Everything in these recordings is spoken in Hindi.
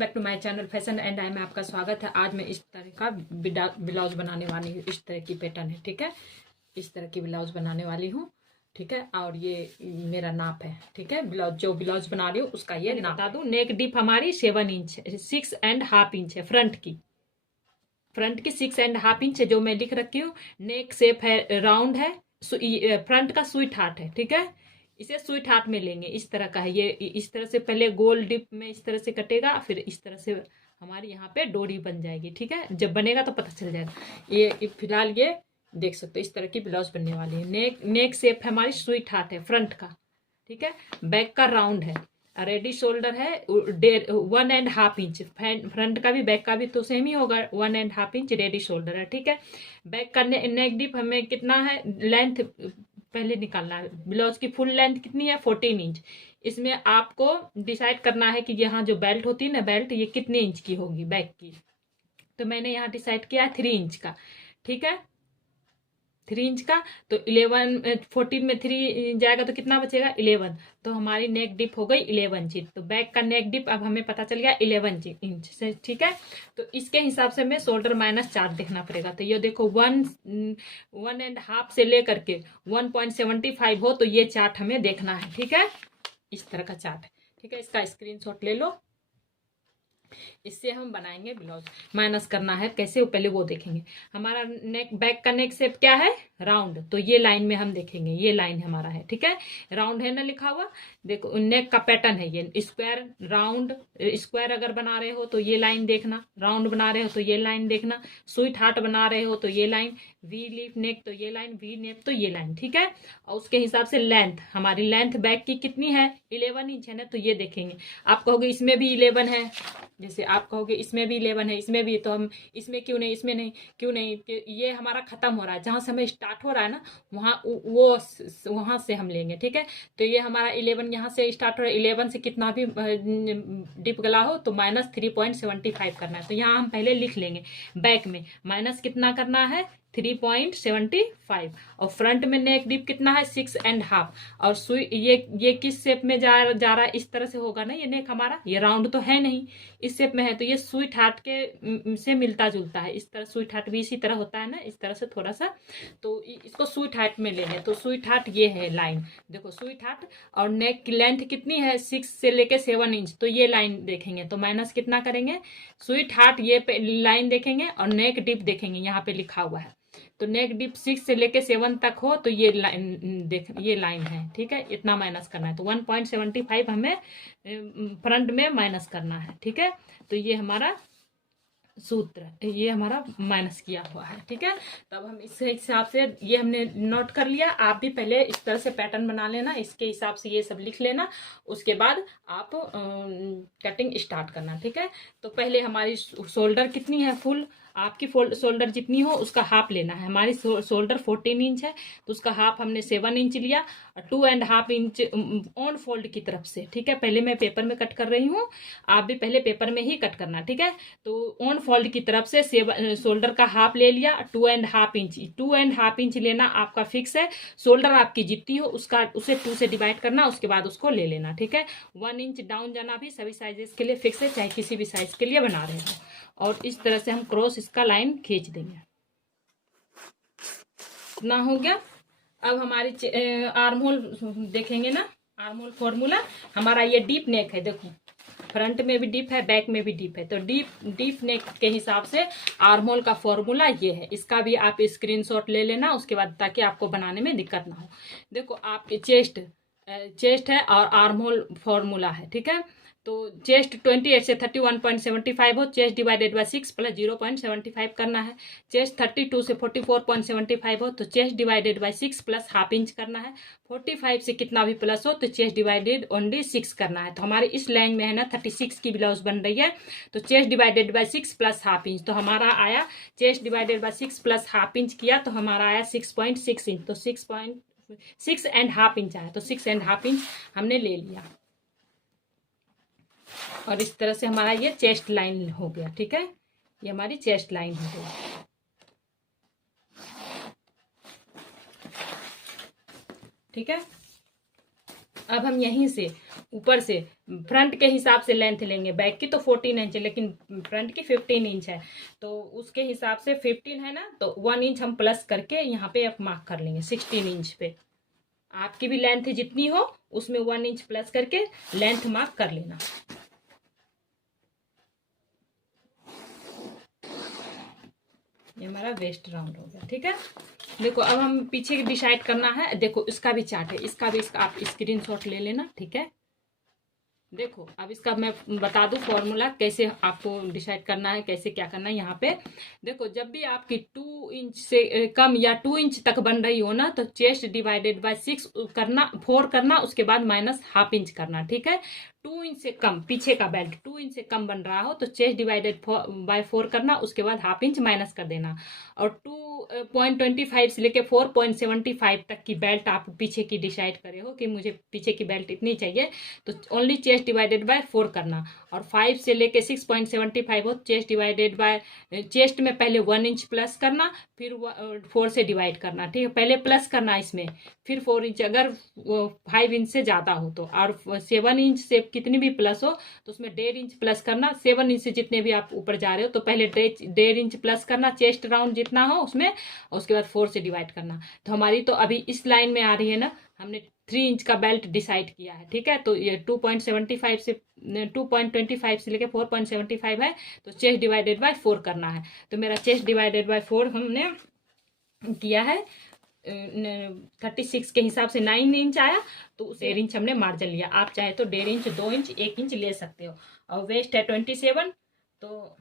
Back to my channel fashion and I में आपका स्वागत है। आज मैं इस तरह का ब्लाउज बनाने वाली हूँ। इस तरह की पैटर्न है, ठीक है। इस तरह की ब्लाउज बनाने वाली हूँ, ठीक है। और ये मेरा नाप है, ठीक है। जो ब्लाउज बना रही हूँ उसका ये नाप बता दूँ। नेक डिप हमारी 7 इंच है, 6.5 इंच है। फ्रंट की 6.5 इंच है जो मैं लिख रखी हूँ। नेक शेप है, राउंड है। फ्रंट का स्वीट हार्ट है, ठीक है। इसे स्वीट हार्ट में लेंगे। इस तरह का है ये। इस तरह से पहले गोल डिप में इस तरह से कटेगा, फिर इस तरह से हमारी यहाँ पे डोरी बन जाएगी, ठीक है। जब बनेगा तो पता चल जाएगा। ये फिलहाल ये देख सकते हो, इस तरह की ब्लाउज बनने वाली है। नेक शेप है हमारी, स्वीट हार्ट है फ्रंट का, ठीक है। बैक का राउंड है, रेडी शोल्डर है 1.5 इंच। फ्रंट का भी बैक का भी तो सेम ही होगा, 1.5 इंच रेडी शोल्डर है, ठीक है। बैक का नेक डिप हमें कितना है, लेंथ पहले निकालना है। ब्लाउज की फुल लेंथ कितनी है, 14 इंच। इसमें आपको डिसाइड करना है कि यहाँ जो बेल्ट होती है ना, बेल्ट ये कितने इंच की होगी बैक की। तो मैंने यहाँ डिसाइड किया है 3 इंच का, ठीक है। 3 इंच का तो 14 में 3 जाएगा तो कितना बचेगा, 11। तो हमारी नेक डिप हो गई 11 इंच। तो बैक का नेक डिप अब हमें पता चल गया 11 इंच से, ठीक है। तो इसके हिसाब से हमें शोल्डर माइनस चार्ट देखना पड़ेगा। तो ये देखो 1.5 से लेकर के 1.75 हो तो ये चार्ट हमें देखना है, ठीक है। इस तरह का चार्ट है, ठीक है। इसका स्क्रीनशॉट ले लो। इससे हम बनाएंगे ब्लाउज। माइनस करना है कैसे, पहले वो देखेंगे। हमारा नेक, बैक का नेक शेप क्या है, राउंड। तो ये लाइन में हम देखेंगे, ये लाइन हमारा है, ठीक है। राउंड है ना लिखा हुआ, देखो नेक का पैटर्न है ये स्क्वायर राउंड। स्क्वायर अगर बना रहे हो तो ये लाइन देखना, राउंड बना रहे हो तो ये लाइन देखना, स्वीट हार्ट बना रहे हो तो ये लाइन, वी लीफ नेक तो ये लाइन, वी नेक तो ये लाइन, ठीक है। और उसके हिसाब से लेंथ, हमारी लेंथ बैक की कितनी है, 11 इंच है ना। तो ये देखेंगे। आप कहोगे इसमें भी 11 है, जैसे आप कहोगे इसमें भी 11 है, इसमें भी, तो हम इसमें क्यों नहीं, इसमें नहीं क्यों नहीं, कि ये हमारा खत्म हो रहा है। जहां से हमें स्टार्ट हो रहा है ना, वहां से हम लेंगे, ठीक है। तो ये हमारा 11 यहाँ से स्टार्ट हो रहा है। 11 से कितना भी डिप गला हो तो -3.75 करना है। तो यहाँ हम पहले लिख लेंगे, बैक में माइनस कितना करना है, 3.75। और फ्रंट में नेक डिप कितना है, 6.5। और ये किस शेप में जा रहा है, इस तरह से होगा ना। ये नेक हमारा, ये राउंड तो है नहीं, इस शेप में है। तो ये स्वीट हार्ट के से मिलता जुलता है। इस तरह स्वीट हार्ट भी इसी तरह होता है ना, इस तरह से थोड़ा सा। तो इसको स्वीट हार्ट में लेंगे। तो स्वीट हार्ट ये है लाइन, देखो स्वीट हार्ट। और नेक की लेंथ कितनी है, 6 से लेके 7 इंच। तो ये लाइन देखेंगे तो माइनस कितना करेंगे, स्वीट हार्ट ये लाइन देखेंगे और नेक डिप देखेंगे, यहाँ पे लिखा हुआ है। तो नेक डिप 6 से लेके 7 तक हो तो ये लाइन ये लाइन है, ठीक है। इतना माइनस करना है। तो 1.75 हमें फ्रंट में माइनस करना है, ठीक है। तो ये हमारा सूत्र, ये हमारा माइनस किया हुआ है, ठीक है। तब हम इस हिसाब से, ये हमने नोट कर लिया। आप भी पहले इस तरह से पैटर्न बना लेना, इसके हिसाब से ये सब लिख लेना। उसके बाद आप कटिंग स्टार्ट करना, ठीक है। तो पहले हमारी शोल्डर कितनी है, फुल आपकी शोल्डर जितनी हो उसका हाफ लेना है। हमारी शोल्डर 14 इंच है तो उसका हाफ हमने 7 इंच लिया। 2.5 इंच ऑन फोल्ड की तरफ से, ठीक है। पहले मैं पेपर में कट कर रही हूँ, आप भी पहले पेपर में ही कट करना, ठीक है। तो ऑन फोल्ड की तरफ से शोल्डर का हाफ ले लिया, 2.5 इंच। 2.5 इंच लेना आपका फिक्स है। शोल्डर आपकी जितनी हो उसका, उसे 2 से डिवाइड करना, उसके बाद उसको ले लेना, ठीक है। 1 इंच डाउन जाना भी सभी साइजेस के लिए फिक्स है, चाहे किसी भी साइज के लिए बना रहे हो। और इस तरह से हम क्रॉस इसका लाइन खींच देंगे। इतना हो गया। अब हमारी आर्म होल देखेंगे ना, आर्म होल फॉर्मूला हमारा ये डीप नेक है। देखो फ्रंट में भी डीप है, बैक में भी डीप है। तो डीप नेक के हिसाब से आर्म होल का फॉर्मूला ये है। इसका भी आप स्क्रीनशॉट ले लेना उसके बाद, ताकि आपको बनाने में दिक्कत ना हो। देखो आपके चेस्ट है और आर्म होल फॉर्मूला है, ठीक है। तो चेस्ट 28 से 31.75 हो, चेस्ट डिवाइडेड बाय 6 प्लस 0.75 करना है। चेस्ट 32 से 44.75 हो तो chest divided by 6 plus half inch करना है। 45 से कितना भी प्लस हो तो चेस्ट डिवाइडेड ओनली 6 करना है। तो हमारे इस लाइन में है ना 36 की ब्लाउज बन रही है। तो chest divided by 6 plus half inch, तो हमारा आया chest divided by 6 plus half inch किया तो हमारा आया 6.6 इंच। तो 6.5 इंच आया। तो 6.5 इंच हमने ले लिया। और इस तरह से हमारा ये चेस्ट लाइन हो गया, ठीक है। ये हमारी चेस्ट लाइन हो गई, ठीक है। अब हम यहीं से ऊपर से फ्रंट के हिसाब से लेंथ लेंगे। बैक की तो 14 इंच है लेकिन फ्रंट की 15 इंच है, तो उसके हिसाब से 15 है ना, तो 1 इंच हम प्लस करके यहाँ पे अब मार्क कर लेंगे 16 इंच पे। आपकी भी लेंथ जितनी हो उसमें 1 इंच प्लस करके लेंथ मार्क कर लेना। ये हमारा वेस्ट राउंड हो गया। ठीक है, देखो अब हम पीछे डिसाइड करना है। देखो इसका भी चार्ट है, इसका भी आप स्क्रीनशॉट ले लेना। ठीक है, देखो अब इसका मैं बता दूं फॉर्मूला कैसे आपको डिसाइड करना है, कैसे क्या करना है। यहाँ पे देखो, जब भी आपकी 2 इंच से कम या 2 इंच तक बन रही हो ना, तो चेस्ट डिवाइडेड बाय 6 करना, 4 करना, उसके बाद माइनस हाफ इंच करना। ठीक है, 2 इंच से कम, पीछे का बेल्ट 2 इंच से कम बन रहा हो तो चेस्ट डिवाइडेड बाय 4 करना, उसके बाद हाफ इंच माइनस कर देना। और 2.25 से लेके 4.75 तक की बेल्ट आप पीछे की डिसाइड करे हो कि मुझे पीछे की बेल्ट इतनी चाहिए, तो ओनली चेस्ट डिवाइडेड बाय 4 करना। और 5 से लेके 6.75 हो, चेस्ट डिवाइडेड बाय, चेस्ट में पहले 1 इंच प्लस करना, फिर 4 से डिवाइड करना। ठीक है, पहले प्लस करना इसमें, फिर 4 इंच अगर 5 इंच से ज्यादा हो तो, और 7 इंच से कितनी भी प्लस हो तो उसमें 1.5 इंच प्लस करना। 7 इंच से जितने भी आप ऊपर जा रहे हो तो पहले 1.5 इंच प्लस करना चेस्ट राउंड जितना हो उसमें, और उसके बाद 4 से डिवाइड करना। तो हमारी तो अभी इस लाइन में आ रही है ना, हमने 3 इंच का बेल्ट डिसाइड किया है। ठीक है, तो ये 2.75 से 2.25 से लेके 4.75 है, तो चेस्ट डिवाइडेड बाय 4 करना है। तो मेरा चेस्ट डिवाइडेड बाय 4 हमने किया है 36 के हिसाब से 9 इंच आया, तो उस 1.5 इंच हमने मार्जिन लिया। आप चाहे तो 1.5 इंच, 2 इंच, 1 इंच ले सकते हो। और वेस्ट है 27, तो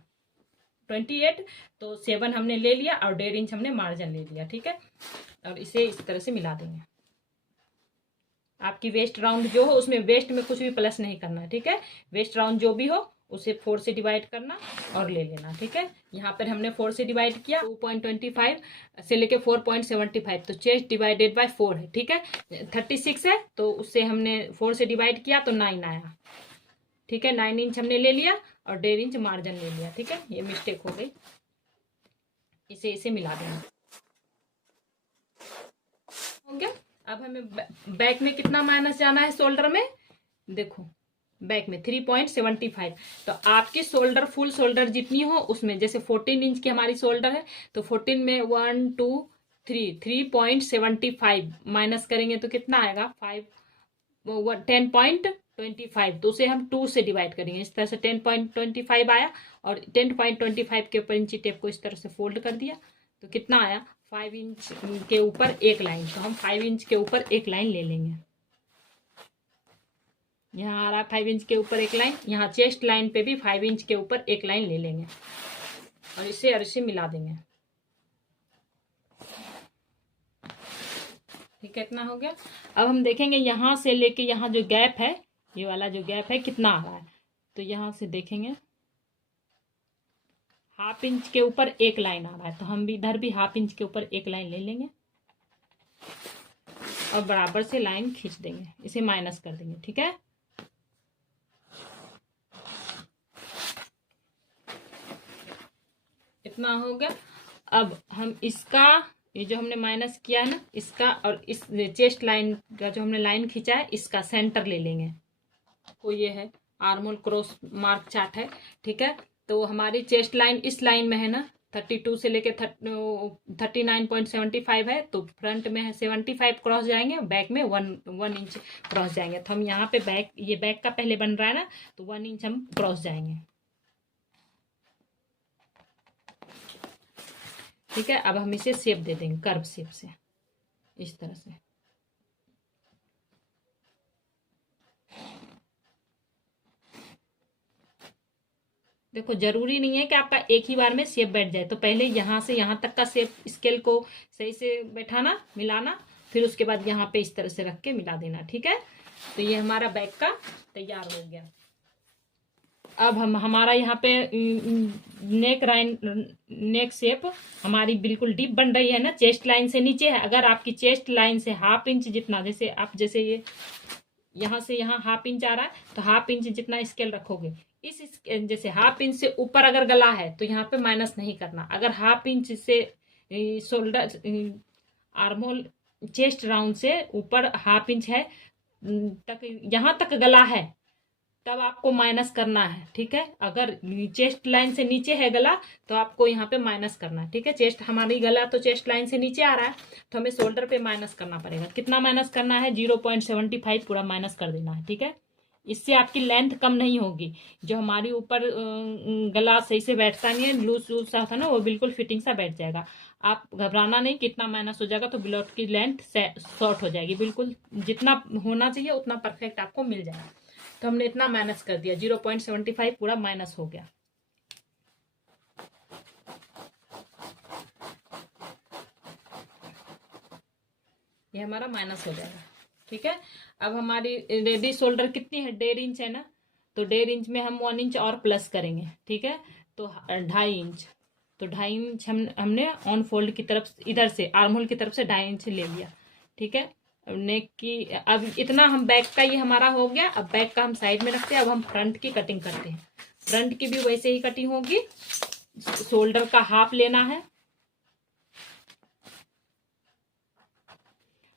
28, तो 7 हमने ले लिया और 1.5 इंच हमने मार्जिन ले लिया। ठीक है, और इसे इस तरह से मिला देंगे। आपकी वेस्ट राउंड जो हो उसमें वेस्ट में कुछ भी प्लस नहीं करना है। ठीक है, वेस्ट राउंड जो भी हो उसे 4 से डिवाइड करना और ले लेना। ठीक है, यहाँ पर हमने 4 से डिवाइड किया, 2.25 से लेके 4.75, तो चेस्ट डिवाइडेड बाय 4 है। ठीक है, 36 है तो उससे हमने 4 से डिवाइड किया तो 9 आया। ठीक है, 9 इंच हमने ले लिया और 1.5 इंच मार्जिन ले लिया। ठीक है, ये मिस्टेक हो गई, इसे मिला देना। हो गया। अब हमें बैक में कितना माइनस जाना है शोल्डर में, देखो बैक में 3.75, तो आपकी शोल्डर फुल शोल्डर जितनी हो उसमें, जैसे 14 इंच की हमारी शोल्डर है तो 14 में 1 2 3 3.75 माइनस करेंगे तो कितना आएगा 10.25, तो उसे हम 2 से डिवाइड करेंगे। इस तरह से 10.25 आया, और 10.25 के ऊपर इंची टेप को इस तरह से फोल्ड कर दिया, तो कितना आया 5 इंच के ऊपर एक लाइन। तो हम 5 इंच के ऊपर एक लाइन ले लेंगे। यहाँ आ रहा है 5 इंच के ऊपर एक लाइन, यहाँ चेस्ट लाइन पे भी 5 इंच के ऊपर एक लाइन ले लेंगे और इसे मिला देंगे। ठीक है, इतना हो गया। अब हम देखेंगे यहाँ से लेके यहाँ जो गैप है, ये वाला जो गैप है कितना आ रहा है, तो यहाँ से देखेंगे हाफ इंच के ऊपर एक लाइन आ रहा है, तो हम भी इधर भी हाफ इंच के ऊपर एक लाइन ले लेंगे और बराबर से लाइन खींच देंगे, इसे माइनस कर देंगे। ठीक है, इतना हो गया। अब हम इसका, ये जो हमने माइनस किया है ना, इसका और इस चेस्ट लाइन का जो हमने लाइन खींचा है इसका सेंटर ले लेंगे। तो ये है आर्मोल क्रॉस मार्क चार्ट है। ठीक है, तो हमारी चेस्ट लाइन इस लाइन में है ना, 32 से लेके 39.75 है, तो फ्रंट में है 75 क्रॉस जाएंगे, बैक में 1 इंच क्रॉस जाएंगे। तो हम यहाँ पे बैक, ये बैक का पहले बन रहा है ना, तो 1 इंच हम क्रॉस जाएंगे। ठीक है, अब हम इसे शेप दे देंगे कर्व शेप से, इस तरह से। देखो जरूरी नहीं है कि आपका एक ही बार में शेप बैठ जाए, तो पहले यहाँ से यहाँ तक का शेप स्केल को सही से बैठाना, मिलाना, फिर उसके बाद यहाँ पे इस तरह से रख के मिला देना। ठीक है, तो ये हमारा बैक का तैयार हो गया। अब हम हमारा यहाँ पे नेक शेप हमारी बिल्कुल डीप बन रही है ना, चेस्ट लाइन से नीचे है। अगर आपकी चेस्ट लाइन से हाफ इंच जितना, जैसे आप जैसे ये यहाँ से यहाँ हाफ इंच आ रहा है, तो हाफ इंच जितना स्केल रखोगे, इस जैसे हाफ इंच से ऊपर अगर गला है तो यहाँ पे माइनस नहीं करना। अगर हाफ इंच से शोल्डर आर्मोल चेस्ट राउंड से ऊपर हाफ इंच है तक, यहाँ तक गला है तब आपको माइनस करना है, ठीक है। अगर चेस्ट लाइन से नीचे है गला तो आपको यहाँ पे माइनस करना है, ठीक है। चेस्ट हमारी गला तो चेस्ट लाइन से नीचे आ रहा है तो हमें शोल्डर पे माइनस करना पड़ेगा। कितना माइनस करना है? 0.75 पूरा माइनस कर देना है, ठीक है। इससे आपकी लेंथ कम नहीं होगी। जो हमारी ऊपर गला सही से बैठता नहीं है, लूज लूज सा होता है ना, वो बिल्कुल फिटिंग सा बैठ जाएगा। आप घबराना नहीं, कितना माइनस हो जाएगा तो ब्लाउज की लेंथ शॉर्ट हो जाएगी। बिल्कुल जितना होना चाहिए उतना परफेक्ट आपको मिल जाएगा। तो हमने इतना माइनस कर दिया, 0.75 पूरा माइनस हो गया। ये हमारा माइनस हो जाएगा, ठीक है। अब हमारी रेडी शोल्डर कितनी है? 1.5 इंच है ना, तो 1.5 इंच में हम 1 इंच और प्लस करेंगे, ठीक है। तो 2.5 इंच, तो 2.5 इंच हमने ऑन फोल्ड की तरफ इधर से आर्म होल की तरफ से 2.5 इंच ले लिया, ठीक है। नेक की अब इतना हम बैक का ये हमारा हो गया। अब बैक का हम साइड में रखते हैं। अब हम फ्रंट की कटिंग करते हैं। फ्रंट की भी वैसे ही कटिंग होगी। शोल्डर का हाफ लेना है,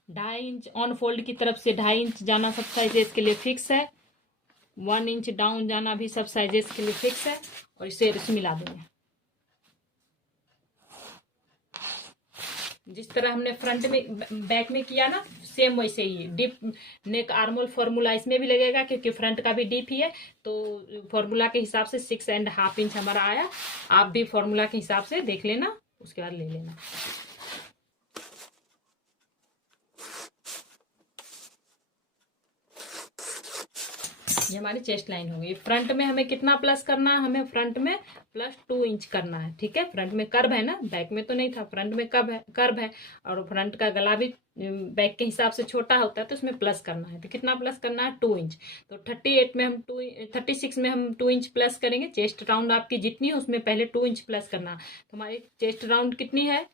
2.5 इंच ऑन फोल्ड की तरफ से 2.5 इंच जाना सब साइजेस के लिए फिक्स है। 1 इंच डाउन जाना भी सब साइजेस के लिए फिक्स है। और इसे मिला देंगे जिस तरह हमने फ्रंट में बैक में किया ना, सेम वैसे ही डीप नेक आर्मोल फॉर्मूला इसमें भी लगेगा क्योंकि फ्रंट का भी डीप ही है। तो फॉर्मूला के हिसाब से 6.5 इंच हमारा आया। आप भी फॉर्मूला के हिसाब से देख लेना, उसके बाद ले लेना। ये हमारी चेस्ट लाइन होगी। फ्रंट में हमें कितना प्लस करना है? हमें फ्रंट में +2 इंच करना है, ठीक है। फ्रंट में कर्व है ना, बैक में तो नहीं था, फ्रंट में कर्व है। और फ्रंट का गला भी बैक के हिसाब से छोटा होता है तो उसमें प्लस करना है। तो कितना प्लस करना है? 2 इंच। तो 38 में हम 36 में हम 2 इंच प्लस करेंगे। चेस्ट राउंड आपकी जितनी है उसमें पहले 2 इंच प्लस करना। तो हमारी चेस्ट राउंड कितनी है?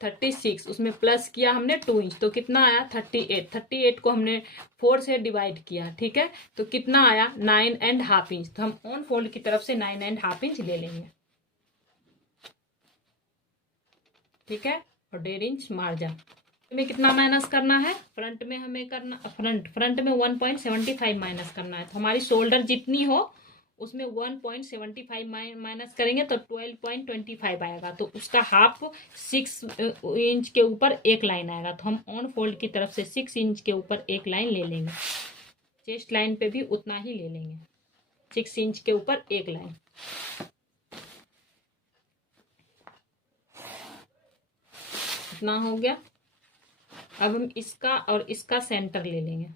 36, उसमें प्लस किया हमने 2 इंच तो कितना आया? 38। 38 को हमने 4 से डिवाइड किया, ठीक है। तो कितना आया? 9.5 इंच। तो हम ऑन फोल्ड की तरफ से 9.5 इंच ले लेंगे, ठीक है। और 1.5 इंच मार्जिन में कितना माइनस करना है? फ्रंट में हमें करना, फ्रंट में 1.75 माइनस करना है। तो हमारी शोल्डर जितनी हो उसमें 1.75 माइनस करेंगे तो 12.25 आएगा। तो उसका हाफ 6 इंच के ऊपर एक लाइन आएगा। तो हम ऑन फोल्ड की तरफ से 6 इंच के ऊपर एक लाइन ले लेंगे। चेस्ट लाइन पे भी उतना ही ले लेंगे, 6 इंच के ऊपर एक लाइन। इतना हो गया। अब हम इसका और इसका सेंटर ले लेंगे।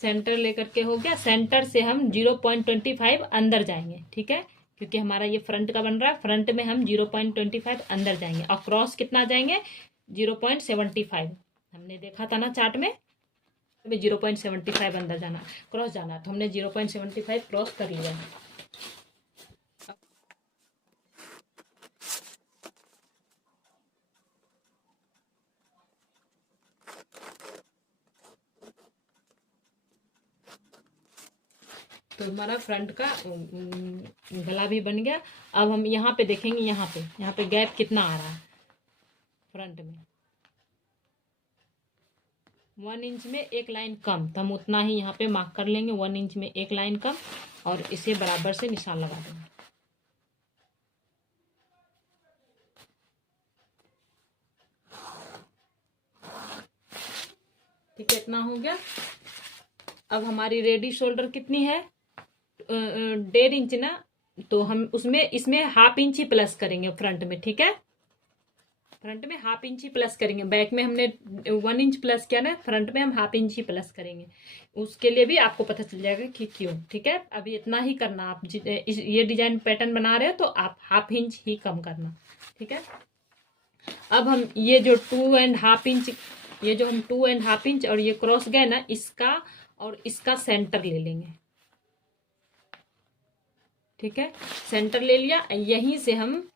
सेंटर लेकर के हो गया। सेंटर से हम 0.25 अंदर जाएंगे, ठीक है। क्योंकि हमारा ये फ्रंट का बन रहा है, फ्रंट में हम 0.25 अंदर जाएंगे। और क्रॉस कितना जाएंगे? 0.75। हमने देखा था ना चार्ट में, 0.75 अंदर जाना, क्रॉस जाना। तो हमने 0.75 क्रॉस कर लिया। तो हमारा फ्रंट का गला भी बन गया। अब हम यहाँ पे देखेंगे, यहाँ पे गैप कितना आ रहा है फ्रंट में। 1 इंच में एक लाइन कम, तो हम उतना ही यहाँ पे मार्क कर लेंगे। 1 इंच में एक लाइन कम और इसे बराबर से निशान लगा देंगे, ठीक है। इतना हो गया। अब हमारी रेडी शोल्डर कितनी है? 1.5 इंच ना, तो हम उसमें इसमें हाफ इंच ही प्लस करेंगे फ्रंट में, ठीक है। फ्रंट में हाफ इंच ही प्लस करेंगे। बैक में हमने 1 इंच प्लस किया ना, फ्रंट में हम हाफ इंच ही प्लस करेंगे। उसके लिए भी आपको पता चल जाएगा कि क्यों, ठीक है। अभी इतना ही करना। आप ये डिजाइन पैटर्न बना रहे हो तो आप हाफ इंच ही कम करना, ठीक है। अब हम ये जो 2.5 इंच, ये जो हम 2.5 इंच और ये क्रॉस गए ना, इसका और इसका सेंटर ले लेंगे, ठीक है। सेंटर ले लिया। यहीं से हम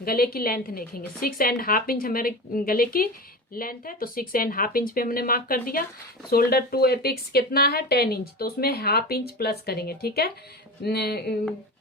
गले की लेंथ देखेंगे, 6.5 इंच हमारे गले की लेंथ है, तो 6.5 इंच पे हमने मार्क कर दिया। शोल्डर टू एपिक्स कितना है, 10 इंच, तो उसमें 1/2 इंच प्लस करेंगे, ठीक है।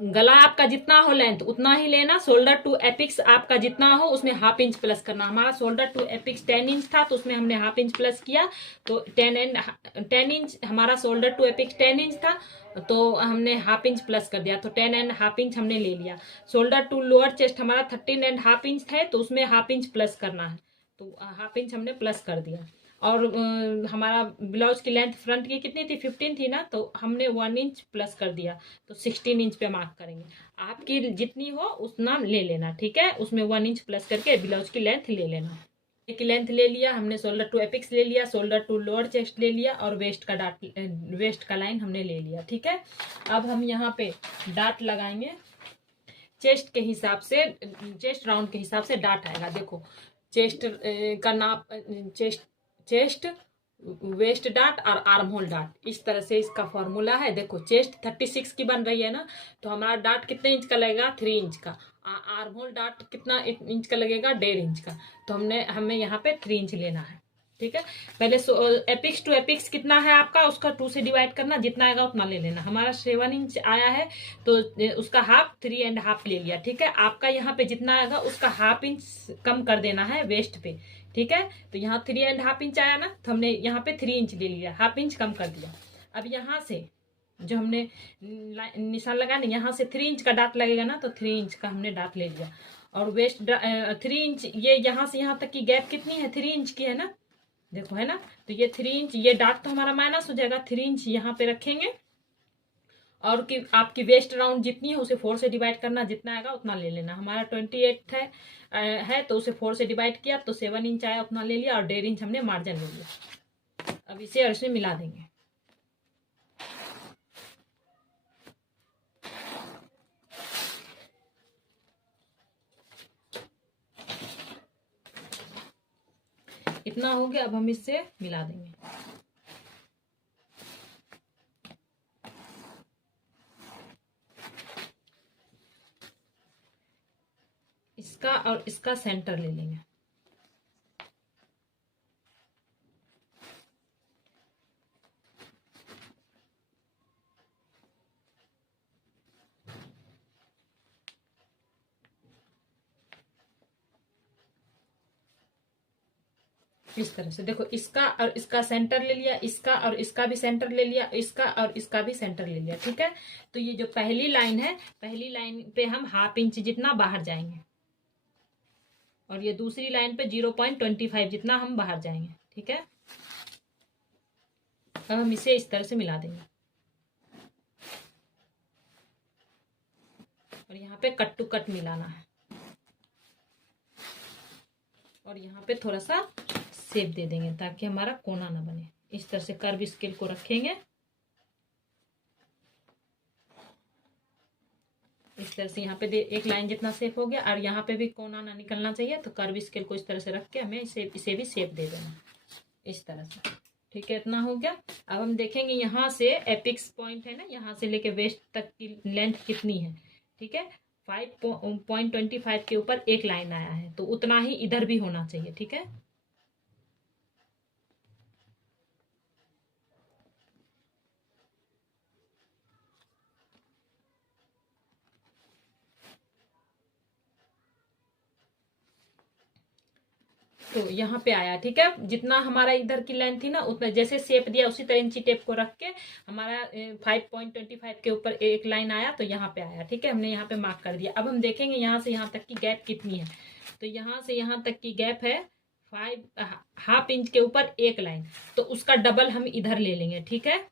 गला आपका जितना हो लेंथ उतना ही लेना, शोल्डर टू एपिक्स आपका जितना हो उसमें 1/2 इंच प्लस करना। हमारा शोल्डर टू एपिक्स 10 इंच था, तो उसमें हमने 1/2 इंच प्लस किया, तो 10 इंच हमारा शोल्डर टू एपिक्स 10 इंच था, तो हमने 1/2 इंच प्लस कर दिया, तो 10.5 इंच हमने ले लिया। शोल्डर टू लोअर चेस्ट हमारा 13.5 इंच है, तो उसमें 1/2 इंच प्लस करना है, तो 1/2 इंच हमने प्लस कर दिया। और हमारा ब्लाउज की लेंथ फ्रंट की कितनी थी, 15 थी ना, तो हमने 1 इंच प्लस कर दिया, तो 16 इंच पे मार्क करेंगे। आपकी जितनी हो उतना ले लेना, ठीक है, उसमें 1 इंच प्लस करके ब्लाउज की लेंथ ले लेना। की लेंथ ले लिया हमने, शोल्डर टू एपिक्स ले लिया, शोल्डर टू लोअर चेस्ट ले लिया, और वेस्ट का लाइन हमने ले लिया, ठीक है। अब हम यहाँ पे डाट लगाएंगे। चेस्ट के हिसाब से, चेस्ट राउंड के हिसाब से डाट आएगा। देखो चेस्ट का नाप, चेस्ट वेस्ट डाट और आर्म होल डाट, इस तरह से इसका फॉर्मूला है। देखो चेस्ट 36 की बन रही है ना, तो हमारा डाट कितने इंच का लगेगा, 3 इंच का। आर्म होल डाट कितना इंच का लगेगा, 1.5 इंच का। तो हमें यहाँ पे 3 इंच लेना है, ठीक है। पहले एपिक्स टू एपिक्स कितना है आपका, उसका 2 से डिवाइड करना, जितना आएगा उतना ले लेना। हमारा 7 इंच आया है, तो उसका हाफ 3.5 ले लिया, ठीक है। आपका यहाँ पे जितना आएगा उसका 1/2 इंच कम कर देना है वेस्ट पे, ठीक है। तो यहाँ 3.5 इंच आया ना, तो हमने यहाँ पे 3 इंच ले लिया, 1/2 इंच कम कर दिया। अब यहाँ से जो हमने निशान लगाया ना, यहाँ से 3 इंच का डाट लगेगा ना, तो 3 इंच का हमने डाट ले लिया। और वेस्ट 3 इंच, ये यहाँ से यहाँ तक की गैप कितनी है, 3 इंच की है ना, देखो है ना। तो ये 3 इंच, ये डाट तो हमारा माइनस हो जाएगा, 3 इंच यहाँ पे रखेंगे। और कि आपकी वेस्ट राउंड जितनी है उसे 4 से डिवाइड करना, जितना आएगा उतना ले लेना। हमारा 28 है, तो उसे 4 से डिवाइड किया, तो 7 इंच आया, उतना ले लिया, और 1.5 इंच हमने मार्जिन ले लिया। अब इसे और इसे मिला देंगे। इतना हो गया, अब हम इससे मिला देंगे। इसका और इसका सेंटर ले लेंगे। इस तरह से देखो, इसका और इसका सेंटर ले लिया, इसका और इसका भी सेंटर ले लिया, इसका और इसका भी सेंटर ले लिया, ठीक है। तो ये जो पहली लाइन है, पहली लाइन पे हम 1/2 इंच जितना बाहर जाएंगे, और ये दूसरी लाइन पे 0.25 जितना हम बाहर जाएंगे, ठीक है। अब हम इसे इस तरह से मिला देंगे, और यहाँ पे कट टू कट मिलाना है, और यहाँ पे थोड़ा सा शेप दे देंगे ताकि हमारा कोना ना बने। इस तरह से कर्व स्केल को रखेंगे, इस तरह से यहाँ पे एक लाइन जितना शेप हो गया, और यहाँ पे भी कोना ना निकलना चाहिए, तो कर्व स्केल को इस तरह से रख के हमें इसे भी शेप दे देना, इस तरह से, ठीक है। इतना हो गया। अब हम देखेंगे यहाँ से एपिक्स पॉइंट है ना, यहाँ से लेके वेस्ट तक की लेंथ कितनी है, ठीक है। 5.25 के ऊपर एक लाइन आया है, तो उतना ही इधर भी होना चाहिए, ठीक है। तो यहाँ पे आया, ठीक है। जितना हमारा इधर की लाइन थी ना, उतना जैसे शेप दिया उसी तरह इंची टेप को रख के हमारा 5.25 के ऊपर एक लाइन आया, तो यहाँ पे आया, ठीक है। हमने यहाँ पे मार्क कर दिया। अब हम देखेंगे यहाँ से यहाँ तक की गैप कितनी है, तो यहाँ से यहाँ तक की गैप है 5.5 इंच के ऊपर एक लाइन, तो उसका डबल हम इधर ले लेंगे, ठीक है।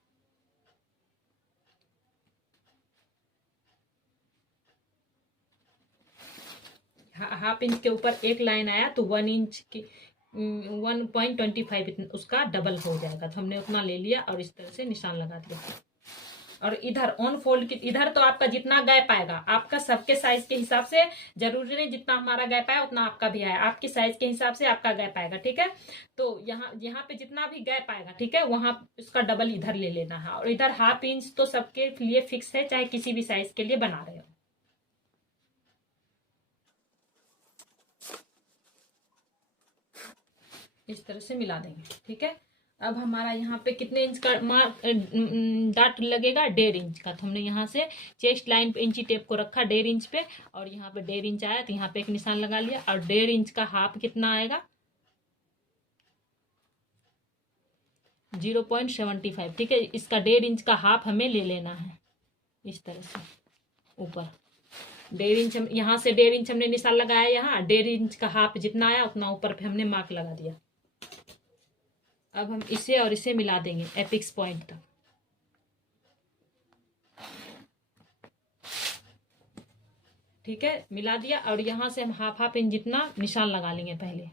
हाफ इंच के ऊपर एक लाइन आया, तो 1 इंच की 1.25 उसका डबल हो जाएगा, तो हमने उतना ले लिया और इस तरह से निशान लगा दिया। और इधर ऑन फोल्ड की इधर तो आपका जितना गैप आएगा, आपका सबके साइज के हिसाब से, जरूरी नहीं जितना हमारा गैप आया उतना आपका भी आया, आपकी साइज के हिसाब से आपका गैप आएगा, ठीक है। तो यहाँ पे जितना भी गैप आएगा, ठीक है, वहां उसका डबल इधर ले लेना है। और इधर 1/2 इंच तो सबके लिए फिक्स है, चाहे किसी भी साइज के लिए बना रहे हो। इस तरह से मिला देंगे। ठीक है, अब हमारा यहाँ पे कितने इंच का डाट लगेगा, 1.5 इंच का। तो हमने यहाँ से चेस्ट लाइन पे इंची टेप को रखा 1.5 इंच पे, और यहाँ पे 1.5 इंच आया तो यहाँ पे एक निशान लगा लिया। और 1.5 इंच का हाफ कितना आएगा, 0.75। ठीक है, इसका 1.5 इंच का हाफ हमें ले लेना है इस तरह से ऊपर। 1.5 इंच हम यहाँ से 1.5 इंच हमने निशान लगाया, यहाँ 1.5 इंच का हाफ जितना आया उतना ऊपर पे हमने मार्क लगा दिया। अब हम इसे और इसे मिला देंगे एपिक्स पॉइंट तक। ठीक है, मिला दिया, और यहाँ से हम हाफ इंच जितना निशान लगा लेंगे पहले।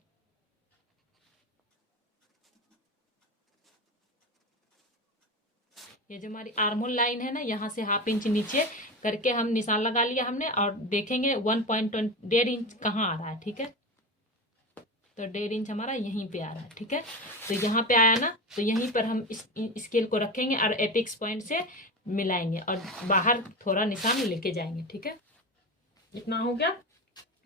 ये जो हमारी आर्महोल लाइन है ना, यहाँ से हाफ इंच नीचे करके हम निशान लगा लिया हमने, और देखेंगे 1.1.5 इंच कहाँ आ रहा है। ठीक है, तो 1.5 इंच हमारा यहीं पे आ रहा है। ठीक है, तो यहाँ पे आया ना, तो यहीं पर हम इस स्केल को रखेंगे और एपिक्स पॉइंट से मिलाएंगे और बाहर थोड़ा निशान लेके जाएंगे। ठीक है, इतना हो गया।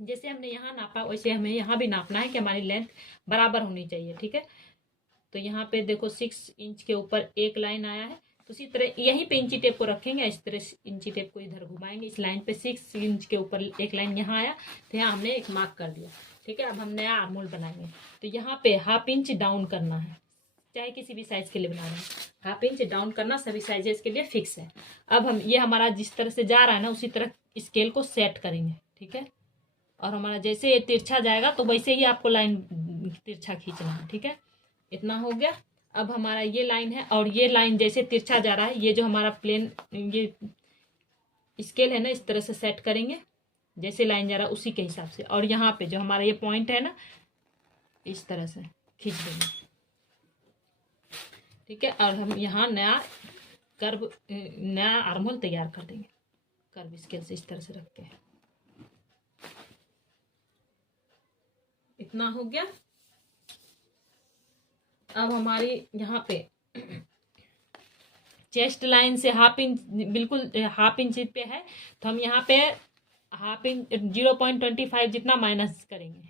जैसे हमने यहाँ नापा वैसे हमें यहाँ भी नापना है कि हमारी लेंथ बराबर होनी चाहिए। ठीक है, तो यहाँ पे देखो 6 इंच के ऊपर एक लाइन आया है, तो इसी तरह यहीं पे इंची टेप को रखेंगे, इस तरह इंची टेप को इधर घुमाएंगे, इस लाइन पे 6 इंच के ऊपर एक लाइन यहाँ आया, तो यहाँ हमने एक मार्क कर दिया। ठीक है, अब हम नया आर्महोल बनाएंगे, तो यहाँ पे हाफ इंच डाउन करना है, चाहे किसी भी साइज के लिए बना रहे हैं, हाफ इंच डाउन करना सभी साइजेस के लिए फिक्स है। अब हम ये हमारा जिस तरह से जा रहा है ना, उसी तरह स्केल को सेट करेंगे। ठीक है, और हमारा जैसे ये तिरछा जाएगा तो वैसे ही आपको लाइन तिरछा खींचना है। ठीक है, इतना हो गया। अब हमारा ये लाइन है, और ये लाइन जैसे तिरछा जा रहा है, ये जो हमारा प्लेन ये स्केल है ना, इस तरह से सेट करेंगे जैसे लाइन जा रहा है उसी के हिसाब से। और यहाँ पे जो हमारा ये पॉइंट है ना, इस तरह से खींच देंगे। ठीक है, और हम यहाँ नया कर्व नया आर्महोल तैयार कर देंगे कर्व स्केल से इस तरह से रख के। इतना हो गया। अब हमारी यहाँ पे चेस्ट लाइन से हाफ इंच, बिल्कुल हाफ इंच पे है, तो हम यहाँ पे हाफ इंच 0.25 जितना माइनस करेंगे।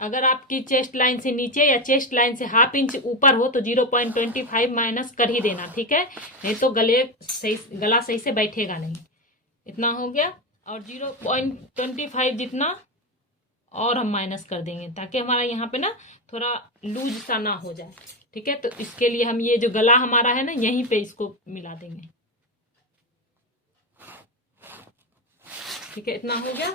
अगर आपकी चेस्ट लाइन से नीचे या चेस्ट लाइन से हाफ इंच ऊपर हो तो 0.25 माइनस कर ही देना। ठीक है, नहीं तो गला सही से बैठेगा नहीं। इतना हो गया, और 0.25 जितना और हम माइनस कर देंगे ताकि हमारा यहाँ पे ना थोड़ा लूज सा ना हो जाए। ठीक है, तो इसके लिए हम ये जो गला हमारा है ना, यहीं पे इसको मिला देंगे। ठीक है, इतना हो गया।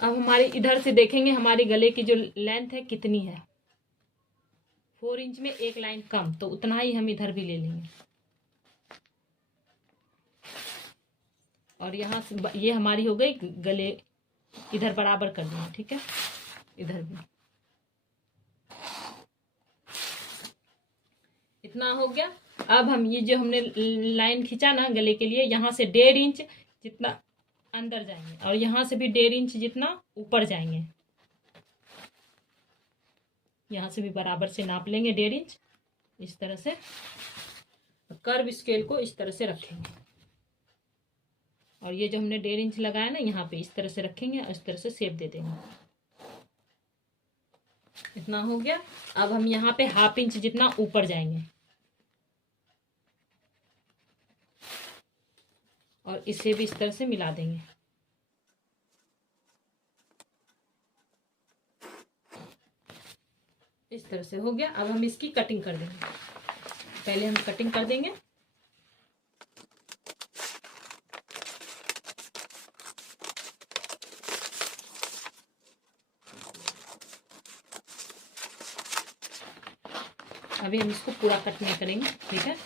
अब हमारी इधर से देखेंगे हमारे गले की जो लेंथ है कितनी है, 4 इंच में एक लाइन कम, तो उतना ही हम इधर भी ले लेंगे। और यहाँ से ये हमारी हो गई गले, इधर बराबर कर देंगे। ठीक है, इधर भी इतना हो गया। अब हम ये जो हमने लाइन खींचा ना गले के लिए, यहाँ से 1.5 इंच जितना अंदर जाएंगे और यहाँ से भी 1.5 इंच जितना ऊपर जाएंगे। यहाँ से भी बराबर से नाप लेंगे 1.5 इंच इस तरह से। कर्व स्केल को इस तरह से रखेंगे, और ये जो हमने 1.5 इंच लगाया ना, यहाँ पे इस तरह से रखेंगे और इस तरह से शेप दे देंगे। इतना हो गया। अब हम यहाँ पे हाफ इंच जितना ऊपर जाएंगे और इसे भी इस तरह से मिला देंगे। इस तरह से हो गया। अब हम इसकी कटिंग कर देंगे। पहले हम कटिंग कर देंगे। अभी हम इसको पूरा कट नहीं करेंगे। ठीक है,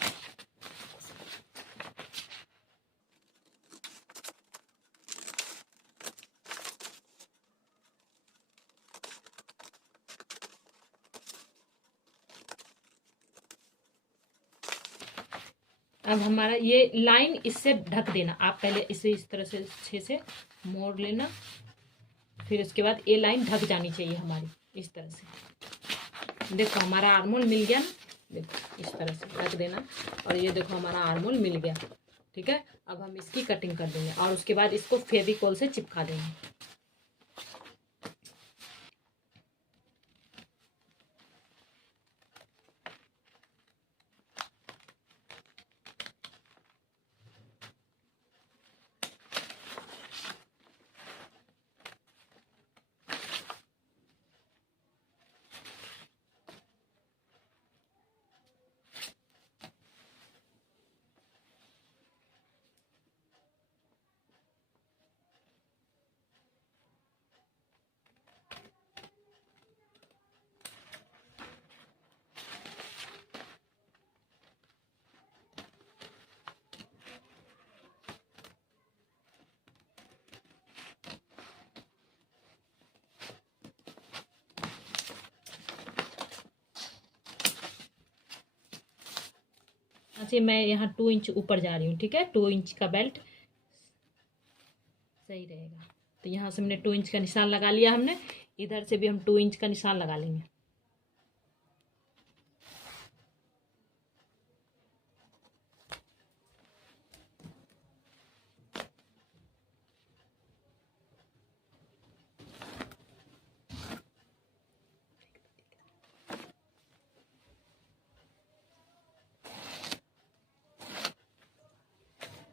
अब हमारा ये लाइन इससे ढक देना। आप पहले इसे इस तरह से अच्छे से मोड़ लेना, फिर उसके बाद ये लाइन ढक जानी चाहिए हमारी इस तरह से। देखो हमारा आर्महोल मिल गया ना, देखो इस तरह से रख देना, और ये देखो हमारा आर्महोल मिल गया। ठीक है, अब हम इसकी कटिंग कर देंगे और उसके बाद इसको फेविकोल से चिपका देंगे। अच्छा, मैं यहाँ 2 इंच ऊपर जा रही हूँ, ठीक है, 2 इंच का बेल्ट सही रहेगा। तो यहाँ से हमने 2 इंच का निशान लगा लिया हमने, इधर से भी हम 2 इंच का निशान लगा लेंगे।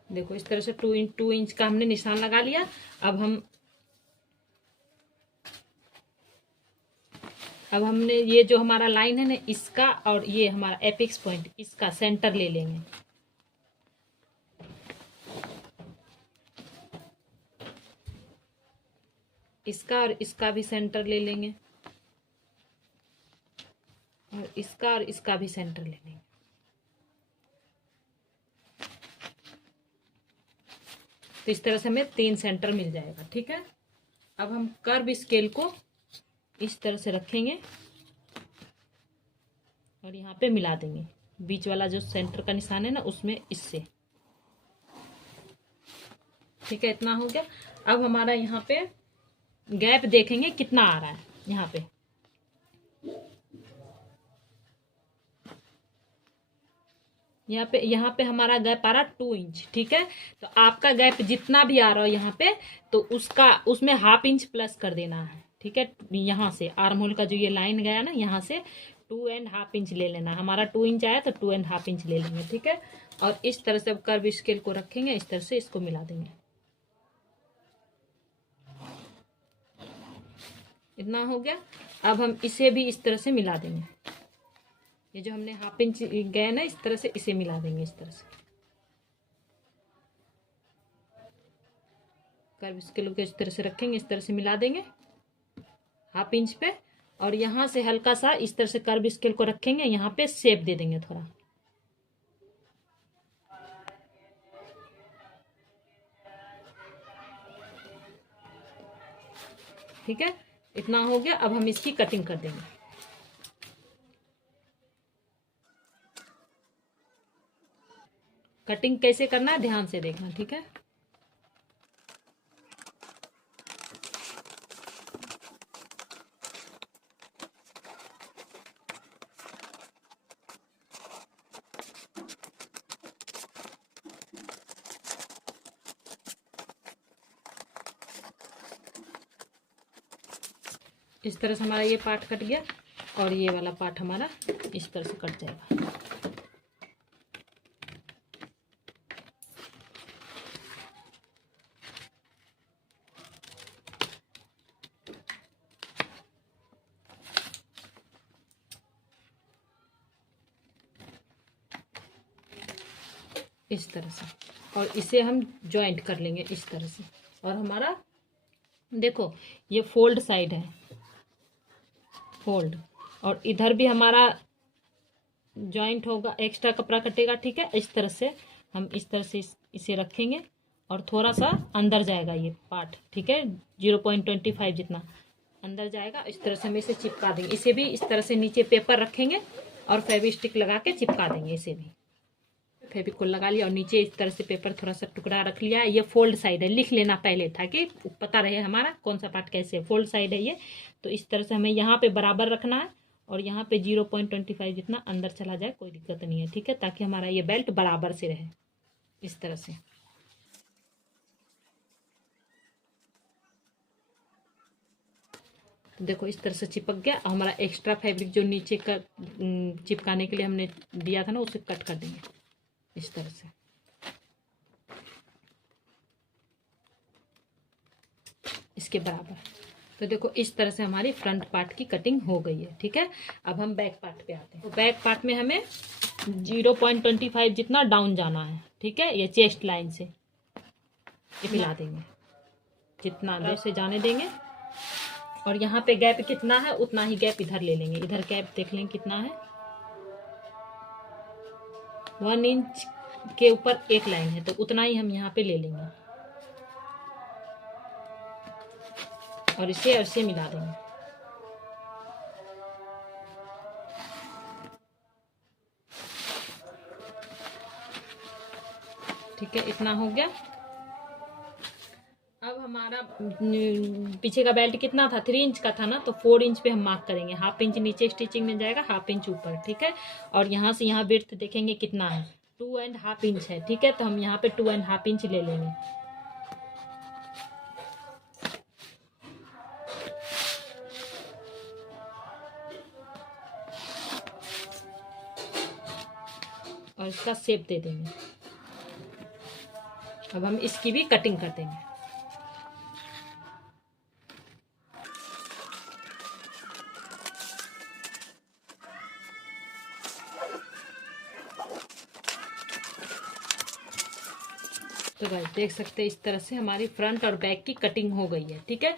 देखो इस तरह से 2 इंच का हमने निशान लगा लिया। अब हमने ये जो हमारा लाइन है ना, इसका और ये हमारा एपिक्स पॉइंट, इसका सेंटर ले लेंगे। इसका और इसका भी सेंटर ले लेंगे और इसका भी सेंटर ले लेंगे। तो इस तरह से हमें 3 सेंटर मिल जाएगा, ठीक है। अब हम कर्व स्केल को इस तरह से रखेंगे और यहाँ पे मिला देंगे, बीच वाला जो सेंटर का निशान है ना उसमें, इससे, ठीक है। इतना हो गया। अब हमारा यहाँ पे गैप देखेंगे कितना आ रहा है। यहाँ पे हमारा गैप आ रहा है 2 इंच, ठीक है। तो आपका गैप जितना भी आ रहा है यहाँ पे, तो उसमें ½ इंच प्लस कर देना है, ठीक है। यहाँ से आर्म होल का जो ये लाइन गया ना, यहाँ से 2½ इंच ले लेना। हमारा 2 इंच आया तो 2½ इंच ले लेंगे, ठीक है। और इस तरह से अब कर्व स्केल को रखेंगे, इस तरह से इसको मिला देंगे। इतना हो गया। अब हम इसे भी इस तरह से मिला देंगे। ये जो हमने ½ इंच गए ना, इस तरह से इसे मिला देंगे। इस तरह से कर्व स्केल को इस तरह से रखेंगे, इस तरह से मिला देंगे ½ इंच पे। और यहाँ से हल्का सा इस तरह से कर्व स्केल को रखेंगे, यहाँ पे शेप दे देंगे थोड़ा, ठीक है। इतना हो गया। अब हम इसकी कटिंग कर देंगे। कटिंग कैसे करना है ध्यान से देखना, ठीक है। इस तरह से हमारा ये पार्ट कट गया और ये वाला पार्ट हमारा इस तरह से कट जाएगा। इस तरह से, और इसे हम जॉइंट कर लेंगे इस तरह से। और हमारा देखो ये फोल्ड साइड है, फोल्ड, और इधर भी हमारा जॉइंट होगा, एक्स्ट्रा कपड़ा कटेगा, ठीक है। इस तरह से हम इस तरह से इसे रखेंगे और थोड़ा सा अंदर जाएगा ये पार्ट, ठीक है, 0.25 जितना अंदर जाएगा। इस तरह से हम इसे चिपका देंगे। इसे भी इस तरह से नीचे पेपर रखेंगे और फेविस्टिक लगा के चिपका देंगे। इसे भी फेविकोल लगा लिया और नीचे इस तरह से पेपर थोड़ा सा टुकड़ा रख लिया है। ये फोल्ड साइड है, लिख लेना पहले ताकि पता रहे हमारा कौन सा पार्ट कैसे है। फोल्ड साइड है ये। तो इस तरह से हमें यहाँ पे बराबर रखना है और यहाँ पे 0.25 जितना अंदर चला जाए, कोई दिक्कत नहीं है, ठीक है, ताकि हमारा ये बेल्ट बराबर से रहे। इस तरह से। तो देखो इस तरह से चिपक गया। हमारा एक्स्ट्रा फैब्रिक जो नीचे का चिपकाने के लिए हमने दिया था ना, उसे कट कर देंगे इस तरह से। इसके बराबर। तो देखो इस तरह से हमारी फ्रंट पार्ट की कटिंग हो गई है। ठीक है, अब हम बैक पार्ट पे आते हैं। तो बैक पार्ट में हमें 0.25 जितना डाउन जाना है। ठीक है, ये चेस्ट लाइन से ये मिला देंगे, जितना अंदर से जाने देंगे। और यहाँ पे गैप कितना है उतना ही गैप इधर ले लेंगे। इधर गैप देख लेंगे कितना है, 1 इंच के ऊपर एक लाइन है, तो उतना ही हम यहाँ पे ले लेंगे और इसे ऐसे मिला देंगे। ठीक है, इतना हो गया। अब हमारा पीछे का बेल्ट कितना था, 3 इंच का था ना, तो 4 इंच पे हम मार्क करेंगे। ½ इंच नीचे स्टिचिंग में जाएगा, ½ इंच ऊपर। ठीक है, और यहाँ से यहाँ विड्थ देखेंगे कितना है, 2.5 इंच है। ठीक है, तो हम यहाँ पे 2.5 इंच ले लेंगे। और इसका शेप दे देंगे। अब हम इसकी भी कटिंग कर देंगे। तो गाइस देख सकते हैं इस तरह से हमारी फ्रंट और बैक की कटिंग हो गई है। ठीक है,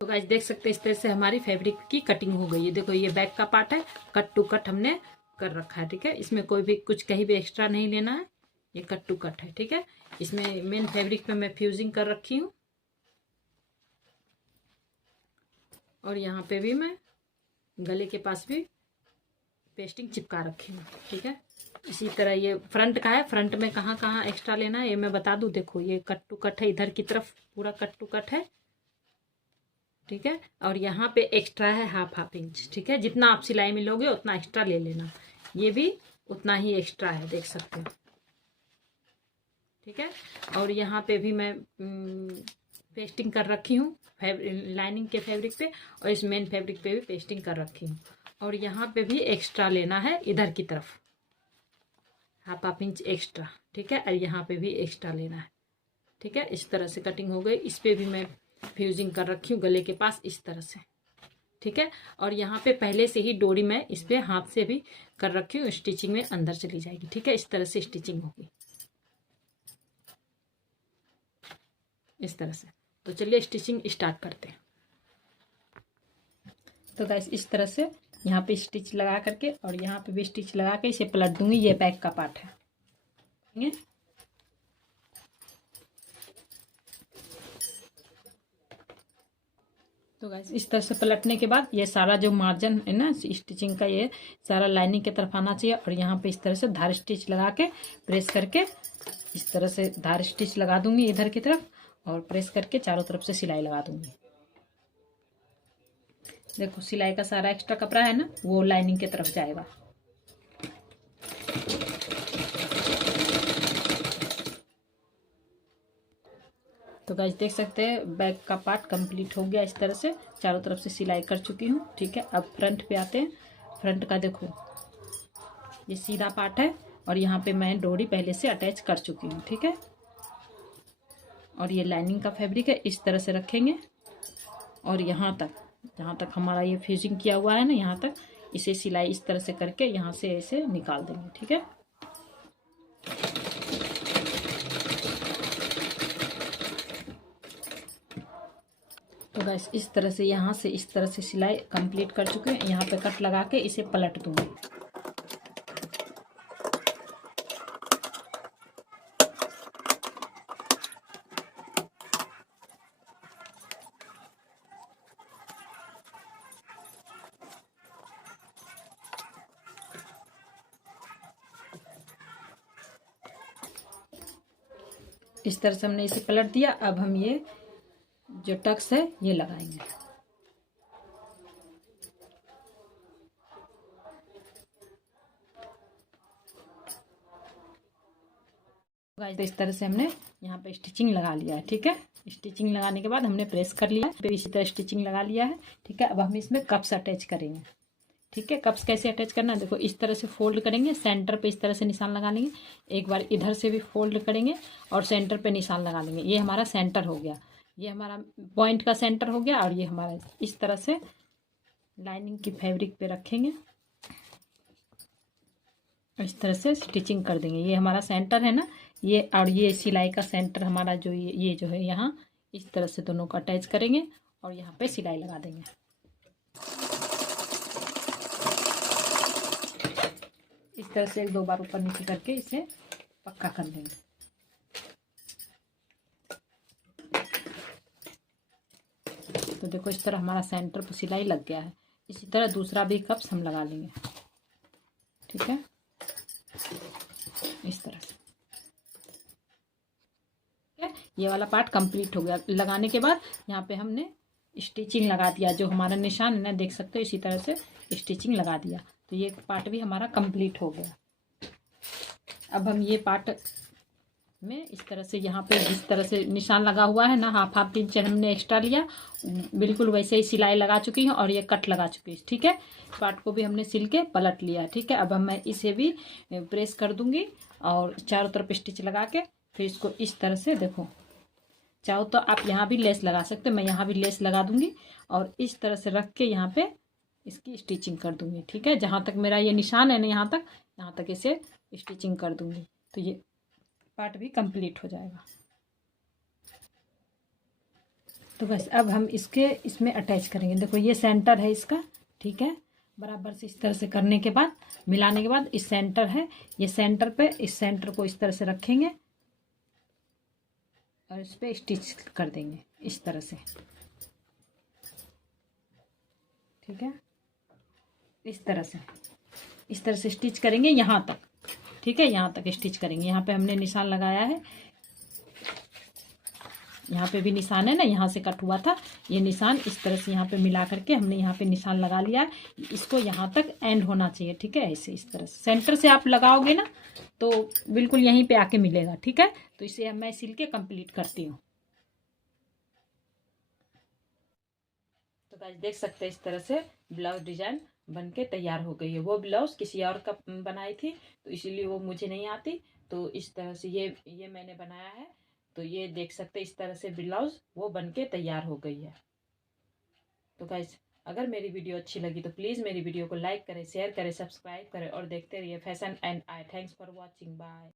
तो गाइस देख सकते हैं इस तरह से हमारी फैब्रिक की कटिंग हो गई है। देखो ये बैक का पार्ट है, कट टू कट हमने कर रखा है। ठीक है, इसमें कोई भी कुछ कहीं भी एक्स्ट्रा नहीं लेना है, ये कट टू कट है। ठीक है, इसमें मेन फैब्रिक पे मैं फ्यूजिंग कर रखी हूँ और यहाँ पे भी मैं गले के पास भी पेस्टिंग चिपका रखी हूँ। ठीक है, इसी तरह ये फ्रंट का है। फ्रंट में कहाँ कहाँ एक्स्ट्रा लेना है ये मैं बता दूँ। देखो ये कट टू कट है, इधर की तरफ पूरा कट टू कट है। ठीक है, और यहाँ पे एक्स्ट्रा है ½ इंच। ठीक है, जितना आप सिलाई में लोगे उतना एक्स्ट्रा ले लेना, ये भी उतना ही एक्स्ट्रा है, देख सकते हो। ठीक है, और यहाँ पे भी मैं पेस्टिंग कर रखी हूँ लाइनिंग के फैब्रिक पे, और इस मेन फैब्रिक पे भी पेस्टिंग कर रखी हूँ। और यहाँ पे भी एक्स्ट्रा लेना है इधर की तरफ, ½ इंच एक्स्ट्रा। ठीक है, और यहाँ पे भी एक्स्ट्रा लेना है। ठीक है, इस तरह से कटिंग हो गई। इस पे भी मैं फ्यूजिंग कर रखी हूँ गले के पास इस तरह से। ठीक है, और यहाँ पे पहले से ही डोरी मैं इस पे हाथ से भी कर रखी हूँ, स्टिचिंग में अंदर चली जाएगी। ठीक है, इस तरह से स्टिचिंग होगी, इस तरह से। तो चलिए स्टिचिंग स्टार्ट करते हैं। तो गाइस इस तरह से यहाँ पे स्टिच लगा करके और यहाँ पे भी स्टिच लगा के इसे पलट दूंगी। ये बैक का पार्ट है। ठीक है, तो गाइस इस तरह से पलटने के बाद ये सारा जो मार्जिन है ना स्टिचिंग का, ये सारा लाइनिंग की तरफ आना चाहिए। और यहाँ पे इस तरह से धार स्टिच लगा के प्रेस करके इस तरह से धार स्टिच लगा दूंगी इधर की तरफ, और प्रेस करके चारों तरफ से सिलाई लगा दूंगी। देखो सिलाई का सारा एक्स्ट्रा कपड़ा है ना, वो लाइनिंग की तरफ जाएगा। तो गाइस देख सकते हैं बैक का पार्ट कंप्लीट हो गया। इस तरह से चारों तरफ से सिलाई कर चुकी हूँ। ठीक है, अब फ्रंट पे आते हैं। फ्रंट का देखो ये सीधा पार्ट है और यहाँ पे मैं डोरी पहले से अटैच कर चुकी हूँ। ठीक है, और ये लाइनिंग का फैब्रिक है, इस तरह से रखेंगे और यहाँ तक, जहाँ तक हमारा ये फ्यूजिंग किया हुआ है ना, यहाँ तक इसे सिलाई इस तरह से करके यहाँ से ऐसे निकाल देंगे। ठीक है, तो बस इस तरह से यहाँ से इस तरह से सिलाई कंप्लीट कर चुके हैं। यहाँ पे कट लगा के इसे पलट दूंगी। इस तरह से हमने इसे पलट दिया। अब हम ये जो टक्स है ये लगाएंगे। गाइस तो इस तरह से हमने यहाँ पे स्टिचिंग लगा लिया है। ठीक है, स्टिचिंग लगाने के बाद हमने प्रेस कर लिया है, फिर इसी तरह स्टिचिंग लगा लिया है। ठीक है, अब हम इसमें कप्स अटैच करेंगे। ठीक है, कप्स कैसे अटैच करना है, देखो इस तरह से फोल्ड करेंगे, सेंटर पे इस तरह से निशान लगा लेंगे, एक बार इधर से भी फोल्ड करेंगे और सेंटर पे निशान लगा लेंगे। ये हमारा सेंटर हो गया, ये हमारा पॉइंट का सेंटर हो गया। और ये हमारा इस तरह से लाइनिंग की फैब्रिक पे रखेंगे, इस तरह से स्टिचिंग कर देंगे। ये हमारा सेंटर है ना, ये और ये सिलाई का सेंटर हमारा जो ये जो है यहाँ, इस तरह से दोनों को अटैच करेंगे और यहाँ पे सिलाई लगा देंगे। इस तरह से 1-2 बार ऊपर नीचे करके इसे पक्का कर देंगे। तो देखो इस तरह हमारा सेंटर पर सिलाई लग गया है। इसी तरह दूसरा भी कप्स हम लगा लेंगे। ठीक है, इस तरह से ये वाला पार्ट कंप्लीट हो गया। लगाने के बाद यहाँ पे हमने स्टिचिंग लगा दिया, जो हमारा निशान है ना, देख सकते हो इसी तरह से स्टिचिंग लगा दिया। तो ये पार्ट भी हमारा कंप्लीट हो गया। अब हम ये पार्ट में इस तरह से यहाँ पे जिस तरह से निशान लगा हुआ है ना, हाफ इंच हमने एक्स्ट्रा लिया, बिल्कुल वैसे ही सिलाई लगा चुकी हूँ और ये कट लगा चुकी है। ठीक है, पार्ट को भी हमने सिल के पलट लिया। ठीक है, अब मैं इसे भी प्रेस कर दूंगी और चारों तरफ स्टिच लगा के फिर इसको इस तरह से, देखो चाहो तो आप यहाँ भी लेस लगा सकते हो, मैं यहाँ भी लेस लगा दूंगी और इस तरह से रख के यहाँ पे इसकी स्टिचिंग कर दूंगी। ठीक है, जहाँ तक मेरा ये निशान है ना, यहाँ तक इसे स्टिचिंग कर दूंगी। तो ये पार्ट भी कंप्लीट हो जाएगा। तो बस अब हम इसमें अटैच करेंगे। देखो ये सेंटर है इसका। ठीक है, बराबर से इस तरह से करने के बाद, मिलाने के बाद, इस सेंटर है, ये सेंटर पे इस सेंटर को इस तरह से रखेंगे और इस पे स्टिच कर देंगे इस तरह से। ठीक है, इस तरह से स्टिच करेंगे यहाँ तक। ठीक है, यहाँ तक स्टिच करेंगे। यहाँ पे हमने निशान लगाया है, यहाँ पे भी निशान है ना, यहाँ से कट हुआ था ये निशान, इस तरह से यहाँ पे मिला करके हमने यहाँ पे निशान लगा लिया है। इसको यहाँ तक एंड होना चाहिए। ठीक है, ऐसे इस तरह से सेंटर से आप लगाओगे ना तो बिल्कुल यहीं पे आके मिलेगा। ठीक है, तो इसे मैं सिल के कंप्लीट करती हूँ। तो गाइस देख सकते हैं इस तरह से ब्लाउज डिजाइन बन के तैयार हो गई है। वो ब्लाउज किसी और का बनाई थी तो इसीलिए वो मुझे नहीं आती। तो इस तरह से ये मैंने बनाया है। तो ये देख सकते हैं इस तरह से ब्लाउज वो बन के तैयार हो गई है। तो गाइस अगर मेरी वीडियो अच्छी लगी तो प्लीज़ मेरी वीडियो को लाइक करें, शेयर करें, सब्सक्राइब करें और देखते रहिए fashion and I. Thanks for watching, bye.